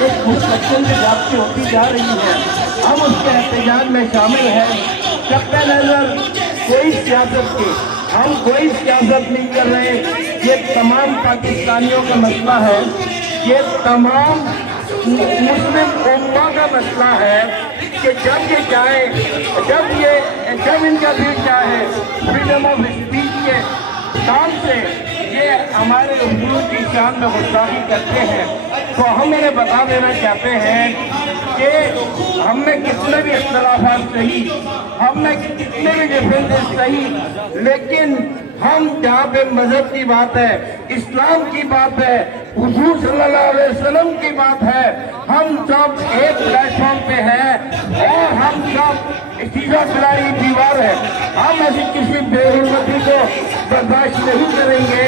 ایک مستقل ضابطے ہوتی جا رہی ہے، ہم اس کے احتجاج میں شامل ہیں۔ جب نظر کوئی سیاست کی ہم کوئی سیاست نہیں کر رہے، یہ تمام پاکستانیوں کا مسئلہ ہے، یہ تمام مسلم امہ کا مسئلہ ہے کہ جب یہ جائے، جب ان کا بھی کیا ہے فریڈم آف اسپیچ کے نام سے یہ ہمارے اصول کی شان میں گستاخی کرتے ہیں، تو ہم انہیں بتا دینا چاہتے ہیں کہ ہم میں کتنے بھی اختلافات صحیح، ہم میں کتنے بھی ڈفرینسز صحیح، لیکن ہم جہاں پہ مذہب کی بات ہے، اسلام کی بات ہے، حضور صلی اللہ علیہ وسلم کی بات ہے، ہم سب ایک پلیٹ فارم پہ ہیں اور ہم سب سیدھا کھلاڑی دیوار ہے۔ ہم ایسی کسی بے حرمتی کو برداشت نہیں کریں گے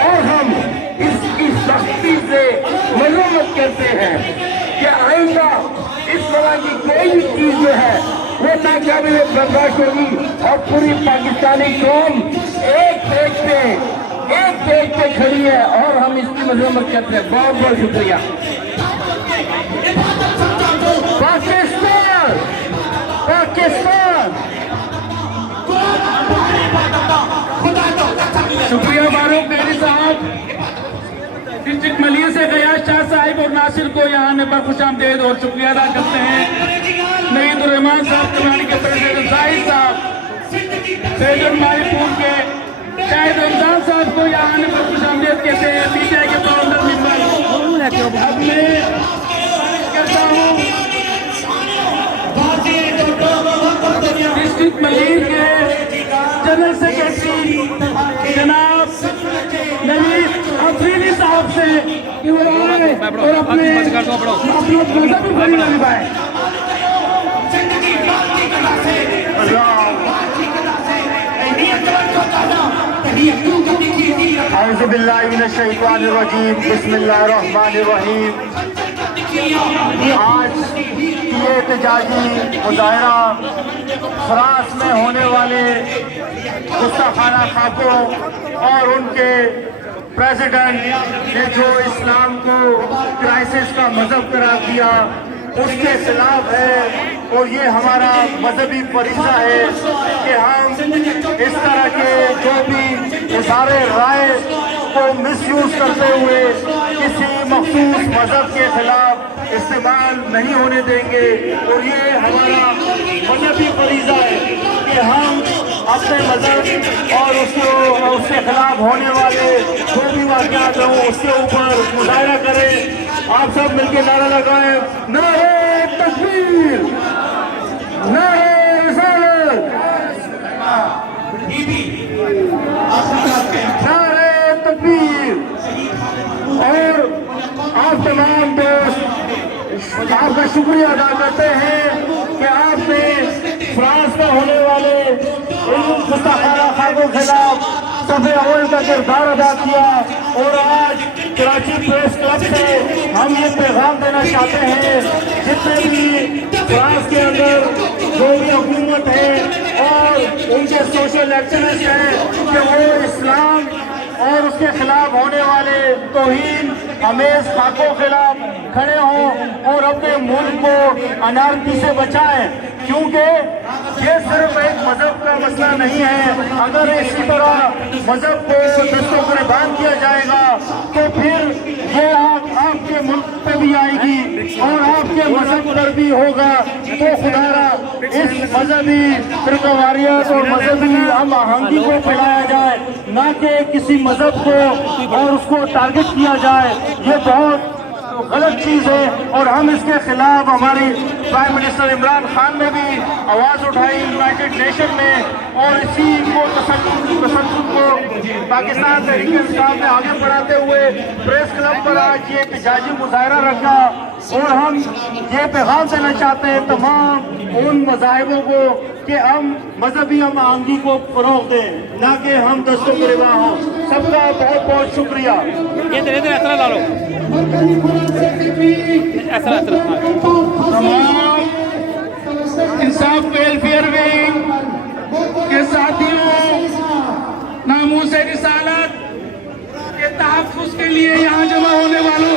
اور ہم اس کی سختی سے مذمت کرتے ہیں کہ آئندہ اس طرح کی کوئی بھی چیز جو ہے وہ ناقابل برداشت ہوگی اور پوری پاکستانی قوم ایک پیج پہ کھڑی ہے اور ہم اس کی مذمت کرتے ہیں۔ بہت بہت شکریہ۔ پاکستان شکریہ فاروق میری صاحب، ڈسٹرکٹ ملیح سے غیاث شاہ صاحب اور ناصر کو یہاں آنے پر خوش آمدید اور شکریہ ادا کرتے ہیں۔ نعید الرحمان صاحب کمیونٹی کے پریزیڈنٹ زاہد صاحب، پریزیڈنٹ مائی پور کے شاہد رمضان صاحب کو یہاں آنے پر خوش آمدید کہتے ہیں۔ پی ٹی آئی کے پروندر ممبر اب میں کرتا ہوں ڈسٹرکٹ ملیح کے جنرل سیکرٹری جناب نوید افریدی صاحب سے کہ وہ آئے اور اپنے مذہبی فریضہ نبھائیں۔ اعوذ باللہ من الشیطان الرجیم، بسم اللہ الرحمن الرحیم۔ آج یہ احتجاجی مظاہرہ فرانس میں ہونے والے گستاخانہ خاکوں اور ان کے پریزیڈنٹ نے جو اسلام کو کرائسس کا مذہب قرار دیا اس کے خلاف ہے، اور یہ ہمارا مذہبی فریضہ ہے کہ ہم اس طرح کے جو بھی اظہار رائے کو مس یوز کرتے ہوئے کسی مخصوص مذہب کے خلاف استعمال نہیں ہونے دیں گے، اور یہ ہمارا مذہبی فریضہ ہے کہ ہم اپنے مذہب اور اس کے خلاف ہونے والے جو بھی واقعات ہوں اس کے اوپر مظاہرہ کریں۔ آپ سب مل کے نعرہ لگائیں، نعرہ تکبیر، نعرہ رسالت، نعرہ تکبیر۔ اور آپ تمام دوست آپ کا شکریہ ادا کرتے ہیں کہ آپ نے فرانس میں ہونے والے گستاخانہ خاکوں کے خلاف صفِ اول کا کردار ادا کیا، اور آج کراچی پریس کلب سے ہم یہ پیغام دینا چاہتے ہیں جتنے بھی فرانس کے اندر جو بھی حکومت ہے اور ان کے سوشل ایکٹیوسٹ ہیں کہ وہ اسلام اور اس کے خلاف ہونے والے توہین آمیز خاکوں کے خلاف کھڑے ہوں اور اپنے ملک کو انارکی سے بچائیں، کیونکہ یہ صرف ایک مذہب کا مسئلہ نہیں ہے۔ اگر اسی طرح مذہب کو دست و گریبان کیا جائے گا تو پھر یہ آپ کے ملک پہ بھی آئے گی اور آپ کے مذہب پر بھی ہوگا، تو خدا را اس مذہبی فرقہ واریت اور مذہبی ہم آہنگی کو پھیلایا جائے، نہ کہ کسی مذہب کو اور اس کو ٹارگٹ کیا جائے۔ یہ بہت غلط چیز ہے اور ہم اس کے خلاف ہماری پرائم منسٹر عمران خان نے بھی آواز اٹھائی یونائٹڈ نیشن میں، اور اسی کو تشدد کو پاکستان تحریک انصاف نے آگے بڑھاتے ہوئے پریس کلب پر آج یہ احتجاجی مظاہرہ رکھا، اور ہم یہ پیغام دینا چاہتے ہیں تمام ان مذاہبوں کو کہ ہم مذہبی ہم آہنگی کو فروغ دیں، نہ کہ ہم دست و گریباں ہوں۔ سب کا بہت بہت شکریہ۔ تمام انصاف ویلفیئر ونگ کے ساتھیوں، ناموس رسالت کے تحفظ کے لیے یہاں جمع ہونے والوں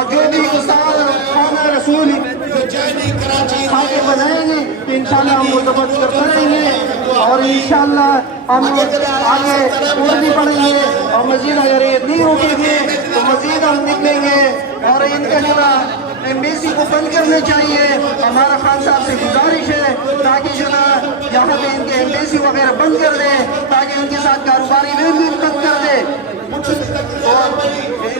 اور جو بھی گستاخ خانہ رسول خاکے بنائیں گے تو انشاءاللہ ہم وہ ضبط کرتے رہیں گے اور انشاءاللہ ہم آگے اور بھی بڑھیں گے اور مزید اگر یہ نہیں روکیں گے تو مزید ہم نکلیں گے اور ان کا جو نا ایمبیسی کو بند کرنا چاہیے. ہمارا خان صاحب سے گزارش ہے تاکہ جو نا یہاں پہ ان کے ایمبیسی وغیرہ بند کر دیں تاکہ ان کے ساتھ کاروباری لین دین بند کر دے.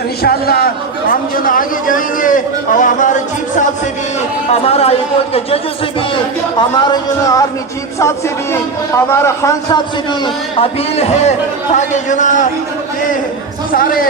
انشاءاللہ ہم جو نا آگے جائیں گے اور ہمارے چیف صاحب سے بھی, ہمارا ہائی کورٹ کے ججوں سے بھی, ہمارے جو نا آرمی چیف صاحب سے بھی, ہمارا خان صاحب سے بھی اپیل ہے تاکہ جو نا یہ سارے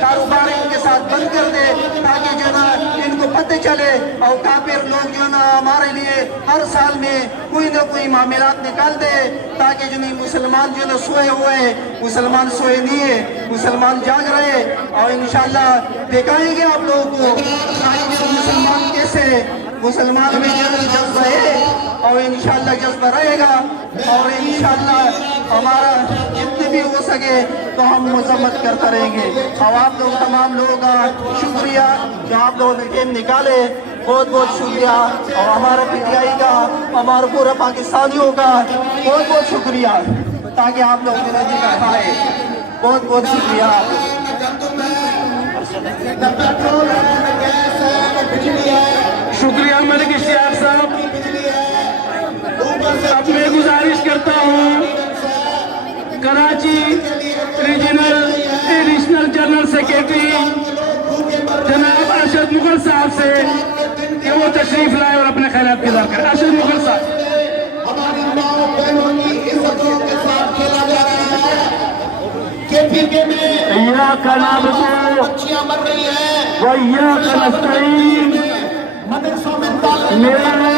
کاروبار ان کے ساتھ بند کر دے تاکہ جو نا ان کو پتہ چلے اور کافر لوگ جو نا ہمارے لیے ہر سال میں کوئی نہ کوئی معاملات نکال دے تاکہ جو نہیں مسلمان جو نا سوئے ہوئے, مسلمان سوئے نہیں ہے, مسلمان جاگ رہے اور انشاءاللہ دکھائیں گے آپ لوگوں کو جو مسلمان کیسے مسلمان میں جذبہ ہے اور انشاءاللہ جذبہ رہے گا اور انشاءاللہ ہمارا جتنے بھی ہو سکے تو ہم مذمت کرتے رہیں گے. اور آپ لوگ تمام لوگوں کا شکریہ جو آپ لوگوں نے ٹیم نکالے, بہت بہت شکریہ اور ہمارا پی ٹی آئی کا, ہمارے پورے پاکستانیوں کا بہت بہت شکریہ تاکہ آپ لوگ میرے جی کا کھائے. بہت بہت شکریہ. شکریہ ملک اشتیاق صاحب. اب میں گزارش کرتا ہوں کراچی ایڈیشنل جنرل سیکریٹری جناب ارشد مغل صاحب سے کہ وہ تشریف لائے اور اپنے خیالات کا اظہار کریں. ارشد مغل صاحب. ایاک نعبد و ایاک نستعین. میرے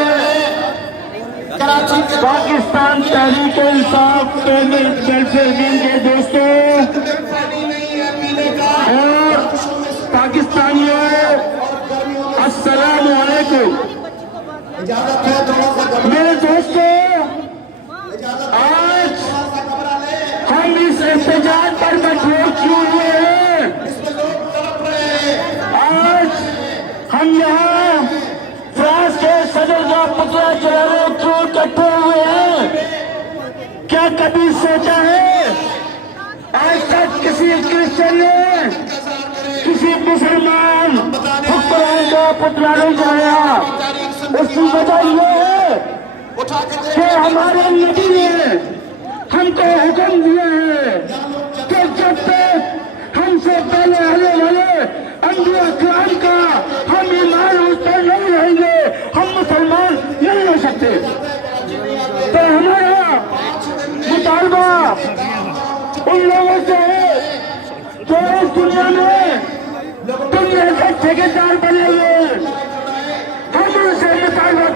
پاکستان تحریک انصاف ویلفیئر ونگ کے دوستوں اور پاکستانیوں, السلام علیکم. میرے دوستوں, آج ہم اس احتجاج پر مجبور کیوں ہوئے ہیں؟ آج ہم یہاں فرانس کے صدر کا پتلا چلانے کیوں اکٹھے ہوئے ہیں؟ کیا کبھی سوچا ہے آج تک کسی کرسچن نے کسی مسلمان حکمران کا پتلا نہیں چلایا؟ اس کی وجہ یہ ہے کہ ہمارے نبی نے ہم کو حکم دیا ہے کہ جب تک ہم سے پہلے آنے والے انبیاء کرام کا ہم ایمان اس پر نہیں رہیں گے, ہم مسلمان نہیں ہو سکتے. تو ہمارا مطالبہ ان لوگوں سے ہے جو اس دنیا میں تم ایسے ٹھیکیدار بنے ہوئے, ہم ان سے مطالبہ